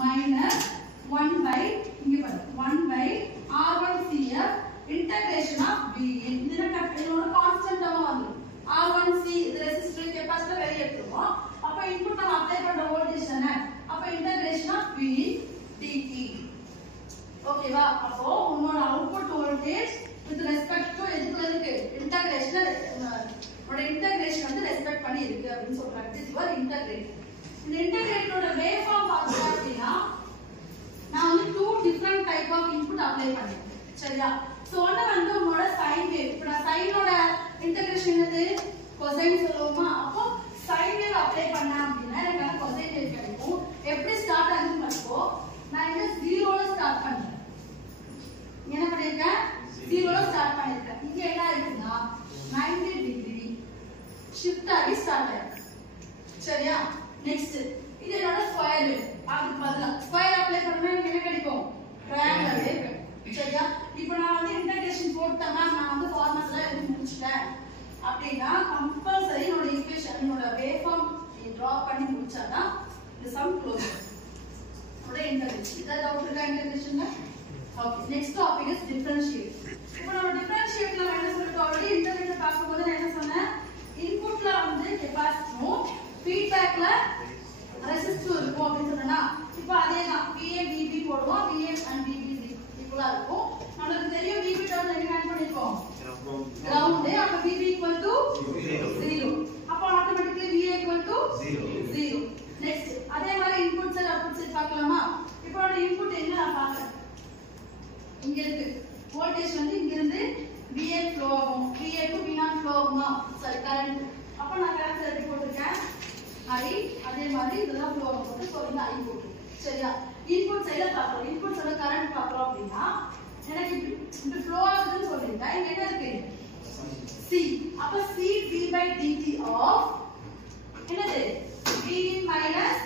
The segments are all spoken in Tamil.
minus 1 by இங்க பாரு 1 by R1CF integration of B in இதனோட கான்ஸ்டன்ட் ஆ வந்துரும் R1C இது ரெசிஸ்டர் கெபாசிட்டர் வெளிய எடுத்துறோம் அப்ப இன்புட் நம்ம அப்ளை பண்ற வோல்டேஜ் தானே அப்ப integration of B dt ஓகேவா அப்போ உன்னோட output voltage with respect to எதுக்குள்ள இருக்கு integration உன்னோட integration வந்து ரெஸ்பெக்ட் பண்ணி இருக்கு அப்படினு சொல்றாங்க this is integrate இந்த integrateோட வேவ் ஃபார்ம் பார்த்தா அப்படினா நான் வந்து two different type of input apply பண்ணேன் சரியா சோ ஒண்ணு வந்து உன்னோட sin wave இப்ப நான் sin ஓட integration என்னது cosine சொல்லுவோமா அப்போ sin wave apply பண்ணா அப்படினா எனக்கு cosine wave கிடைக்கும் எப்படி ஸ்டார்ட் ஆகுதுன்னு பாப்போ நான் இங்க 0 ல ஸ்டார்ட் பண்றேன் என்ன பண்ணிருக்கேன் 0 ல ஸ்டார்ட் பண்ணிருக்கேன் இங்க என்ன இருக்குன்னா 90 டிகிரி ஷிஃப்ட் ஆகி ஸ்டார்ட் ஆயிருக்கு சரியா நெக்ஸ்ட் இது என்னோட ஸ்கொயர் வேவ் அதுக்கு பதிலா ஸ்கொயர் அப்ளை பண்ணா எனக்கு என்ன கிடைக்கும் ட்ரையாங்கிள் வேவ் சரியா இப்போ நான் வந்து இன்டகிரேஷன் போட்டேன்னா நான் வந்து ஃபார்முலாஸ்லாம் எழுதி முடிச்சிட்டேன் அப்படினா கம்பல்சரி என்னோட ஈக்குவேஷன் என்னோட வேவ் ஃபார்ம் டிரா பண்ணி முடிச்சாதான் இந்த சம் க்ளோஸ் ஓட இன்டகிரேஷன் இத டவுட் இருக்கா இன்டகிரேஷன்ல okay next topic is differentiate இப்போ நம்ம டிஃபரன்ஷியேட்ல என்ன சொல்லிட்டோம் ஆல்ரெடி இன்டகிரேட் பாக்கும்போது நான் என்ன சொன்னேன் இன்புட்ல வந்து கெபாசிட்டரும் ஃபீட்பேக்ல ரெசிஸ்டர் இருக்கும் அப்படி சொன்னா இப்போ அதேதான் VA VB போடுவோம் VA and VB ஈக்குவலா இருக்கும் நமக்கு தெரியும் VB டர்ம்ல என்ன ஆட் பண்ணிருக்கோம் கிரவுண்ட் அப்ப VB equal to 0 அப்ப automatically VA equal to 0 next அதே மாதிரி இன்புட் சைடு அவுட்புட் சைடு பார்க்கலாமா இப்போ அந்த இன்புட் என்ன நான் பார்க்கறேன் இங்க இருக்கு வோல்டேஜ் வந்து இங்க இருந்து VA flow ஆகும் VA to V0 flow ஆகுமா சரி கரண்ட் அப்ப நான் கரண்ட் எப்படி போட்டுருக்கேன் I அதே மாதிரி இதெல்லாம் flow ஆகும் சோ இந்த I போட்டுருக்கேன் சரியா இன்புட் சைடுல பார்க்கறோம் இன்புட் சைடுல கரண்ட் பார்க்கறோம் அப்படினா எனக்கு இந்த flow ஆகுதுன்னு சொல்லிட்டேன் இங்க என்ன இருக்கு C அப்ப C V by dt of என்னது V in minus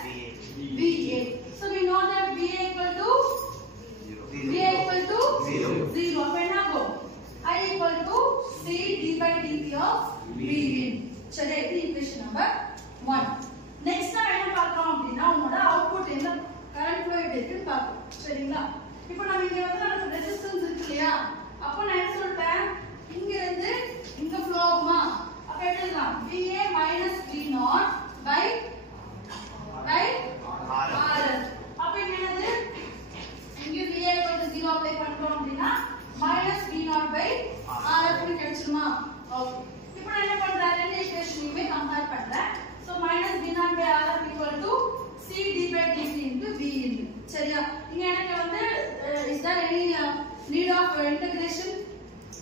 VA so we know that VA equal to 0 அப்ப என்ன ஆகும் I equal to C d by dt of V in சரி இது ஈக்குவேஷன் நம்பர் 1 நெக்ஸ்ட் நான் என்ன பார்க்கறோம் அப்படினா உங்களோட அவுட்புட் என்ன கரண்ட் ஃப்ளோ எப்படி இருக்குன்னு பார்ப்போம் சரிங்களா இப்போ நம்ம இங்க வந்து நமக்கு ரெசிஸ்டன்ஸ் இருக்கு இல்லையா அப்ப நான் என்ன சொல்றேன் இங்க இருந்து இங்க ஃப்ளோ ஆகுமா அப்ப எழுதலாம் VA V0 by RL அப்ப என்னது இங்க VA 0 அப்ளை பண்றோம் அப்படினா -V0 by RL க்கு கிடைச்சிருமா ஓகே இப்போ நான் என்ன பண்றேன் ரெண்டு ஈக்குவேஷனையுமே கம்பேர் பண்றேன் so -V0 by RL equal to C d by dt into V in சரியா இங்க எனக்கு வந்து is there any need of integration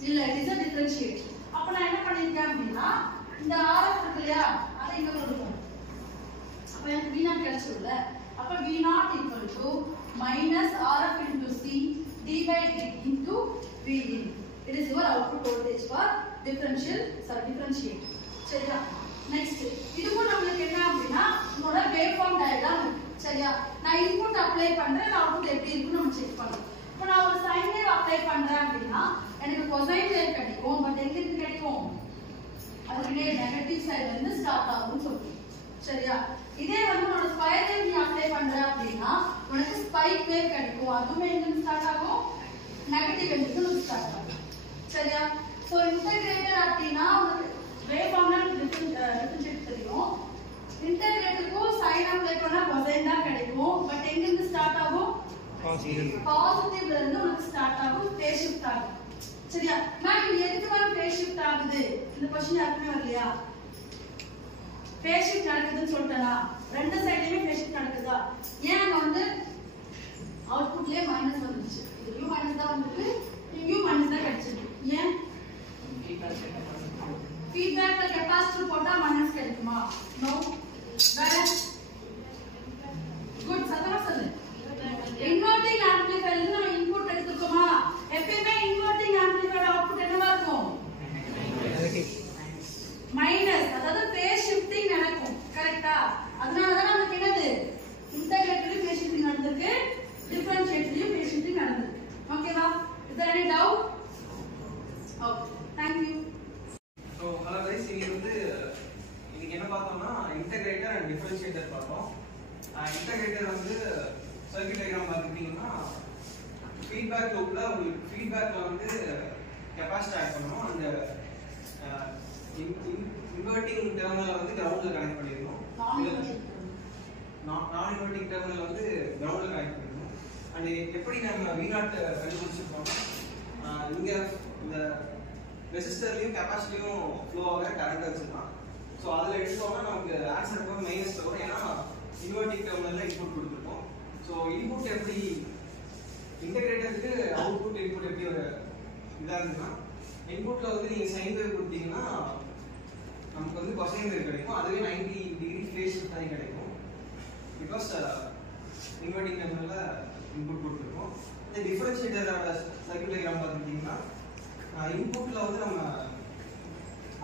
இல்ல it is a differentiate அப்ப நான் என்ன பண்ணிருக்கேன் அப்படினா இந்த RF இருக்கு இல்லையா அதை இங்க கொடுப்போம் அப்ப எனக்கு V0 கிடைச்சிரும்ல அப்ப V0 equal to -RF into C d by dt into V in it is your output voltage for differentiate சரியா நெக்ஸ்ட் இதுவும் நமக்கு என்ன அப்படினா உங்களோட வேவ் ஃபார்ம் டயகிராம் சரியா நான் இன்புட் அப்ளை பண்றேன் அவுட்புட் எப்படி இருக்குன்னு நம்ம செக் பண்ணலாம் இப்போ நான் ஒரு சைன் வேவ் அப்ளை பண்றேன் அப்படினா எனக்கு கொசைன் வேவ் கிடைக்கும் பட் எங்க இருந்து கிடைக்கும் அதுக்கு நெகட்டிவ் சைடுல இருந்து ஸ்டார்ட் ஆகும்னு சொல்றேன் சரியா இதே வந்து உன்னோட ஸ்கொயர் வேவ் நீ அப்ளை பண்ற அப்படினா உனக்கு ஸ்பைக் வேவ் கிடைக்கும் அதுமே எங்க இருந்து ஸ்டார்ட் ஆகும் நெகட்டிவ் எண்ட்ல இருந்து ஸ்டார்ட் ஆகும் சரியா சோ இன்டகிரேட்டட் அப்படினா வேவ் ஃபார்ம்ல டிஃபரன்ஷியேட் தெரியும் இன்டகிரேட்டருக்கு சைன் அப்ளை பண்ணா கொசைன் தான் கிடைக்கும் பட் எங்க இருந்து ஸ்டார்ட் ஆகும் பாசிட்டிவ்ல இருந்து உங்களுக்கு ஸ்டார்ட் ஆகும் ஃபேஸ் ஷிஃப்ட் ஆகும் சரியா மேம் எதுக்கு மேம் ஃபேஸ் ஷிஃப்ட் ஆகுது இந்த क्वेश्चन யாருக்குமே வரலையா ஃபேஸ் ஷிஃப்ட் நடக்குதுன்னு சொல்லிட்டேனா ரெண்டு சைடுலயுமே ஃபேஸ் ஷிஃப்ட் நடக்குதா ஏன் அங்க வந்து அவுட்புட்லயே மைனஸ் வந்துச்சு இதுலயும் மைனஸ் தான் வந்திருக்கு இங்கேயும் மைனஸ் தான் கிடைச்சிருக்கு ஏன் ஃபீட்பேக்ல கெபாசிட்டர் போட்டா மைனஸ் கிடைக்குமா நோ வேற குட் சத்தமா சொல்லு இன்வெர்ட்டிங் ஆம்ப்ளிஃபையர்ல இருந்து நம்ம இன்புட் எடுத்துக்கோமா எப்பவுமே இன்வெர்ட்டிங் ஆம்ப்ளிஃபையர் அவுட்புட் என்னவா இருக்கும் மைனஸ் அதாவது ஃபேஸ் ஷிஃப்டிங் நடக்கும் கரெக்ட்டா அதனால தான் நமக்கு என்னது இன்டகிரேட்டட் ஃபீட்பேக் லூப்ல உங்களுக்கு ஃபீட்பேக்ல வந்து கெபாசிட்டர் ஆட் பண்ணணும். அந்த இன்வெர்ட்டிங் டெர்மினல் வந்து கிரவுண்ட்ல கனெக்ட் பண்ணிடணும். நான் இன்வெர்ட்டிங் டெர்மினல் வந்து கிரவுண்ட்ல கனெக்ட் பண்ணிடணும். அண்ட் எப்படி நம்ம V0 கண்டுபிடிச்சிருக்கோம்னா இங்க இந்த ரெசிஸ்டர்லயும் கெபாசிட்டர்லயும் ஃப்ளோ ஆகிற கரண்ட் வச்சுக்கலாம். ஸோ அதில் எடுத்தோம்னா நமக்கு ஆன்சர் இருக்கும் மைனஸ் வரும். ஏன்னா இன்வெர்ட்டிங் டெர்மினல்ல இன்புட் கொடுத்துருக்கோம். ஸோ இன்புட் எப்படி இன்டகிரேட்டருக்கு அவுட்புட் இன்புட் எப்படி ஒரு இதாக இருக்குன்னா இன்புட்ல வந்து நீங்க சைன் வேவ் கொடுத்தீங்கன்னா நமக்கு வந்து கொசைன் வேவ் கிடைக்கும். அதுவே 90 டிகிரி ஃபேஸ் ஷிஃப்ட் ஆகி கிடைக்கும். பிகாஸ் இன்வெர்ட்டிங் டெர்மினல்ல இன்புட் கொடுத்துருக்கோம். இந்த டிஃபரன்ஷியேட்டரோட சர்க்யூட் டயக்ராம் பார்த்துக்கிட்டிங்கன்னா இன்புட்ல வந்து நம்ம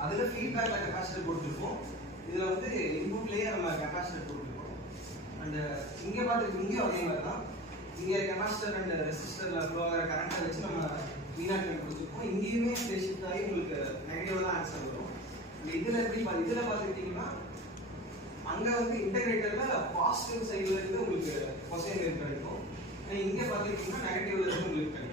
அதுல ஃபீட்பேக்ல கெபாசிட்டர் கொடுத்துருக்கோம். இதுல வந்து இன்புட்லயே நம்ம கெபாசிட்டர் கொடுத்துருக்கோம். அண்ட் இங்க பார்த்துட்டு இங்கே அதே மாதிரி தான். இங்க கெபாசிட்டர் அண்ட் ரெசிஸ்டர்ல ஃப்ளோ ஆகிற கரண்ட்டை வச்சு நம்ம V0 கொடுத்துருக்கோம். இங்கேயுமே ஃபேஸ் ஷிஃப்ட் ஆகி உங்களுக்கு நெகட்டிவ் தான் ஆன்சர் வரும். இதுல எப்படி இதுல பார்த்துக்கிட்டீங்கன்னா அங்க வந்து இன்டகிரேட்டர்ல பாசிட்டிவ் சைடுல இருந்து உங்களுக்கு கொசைன் வேவ் கிடைக்கும். இங்க பார்த்துக்கிட்டீங்கன்னா நெகட்டிவ்ல இருந்து உங்களுக்கு கிடைக்கும்.